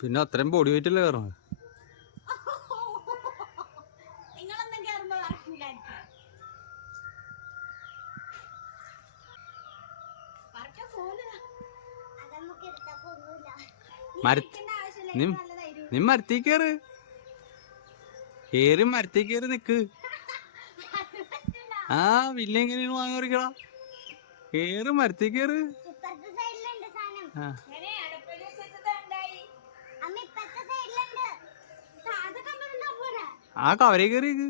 പിന്നെ അത്രയും body weight അല്ലേ കയറുന്നത്. നീ മരത്തി കേറ്, കേറി മരത്തി കേറി നിക്ക്. ആ പിന്നെ എങ്ങനെയാണ് വാങ്ങി പറിക്കടാ? കേറ് മരത്തി കേറ്. ആ കവരേ കേറിക്ക്.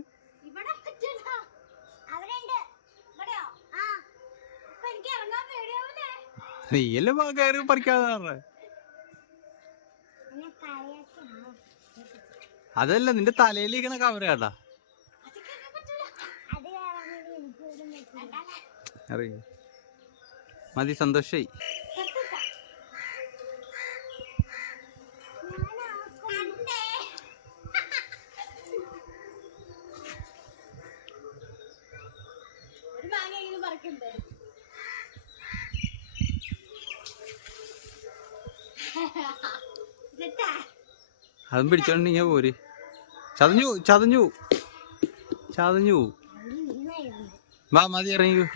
നീയല്ലേ കയറി പറിക്കാതെ പറഞ്ഞ. അതല്ല നിന്റെ തലയിലിരിക്കണ കവരാട്ടാ. അറിയ മതി, സന്തോഷായി. അതും പിടിച്ചോണ്ടിങ്ങ പോര്. ചതഞ്ഞു ചതഞ്ഞു ചതഞ്ഞു. വാ മതി, ഇറങ്ങിക്കോ.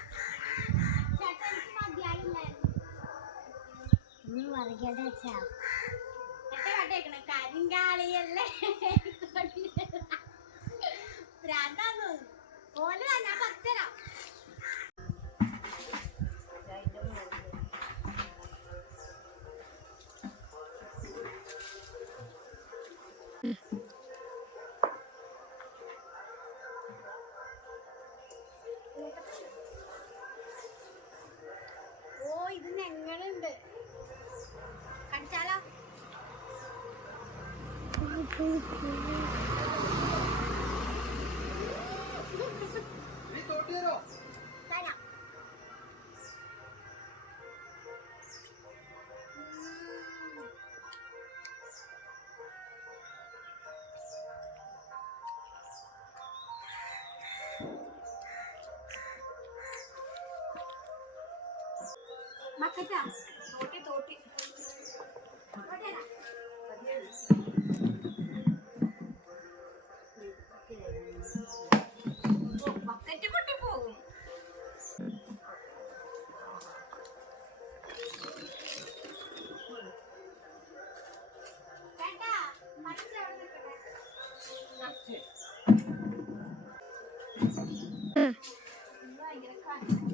ഓ ഇത് ഞങ്ങളുണ്ട്, കടിച്ചാലോ? ബക്കറ്റാ? തോട്ടി തോട്ടി ബക്കറ്റ് പൊട്ടിപ്പോകും. കേട്ടാ ഭയങ്കര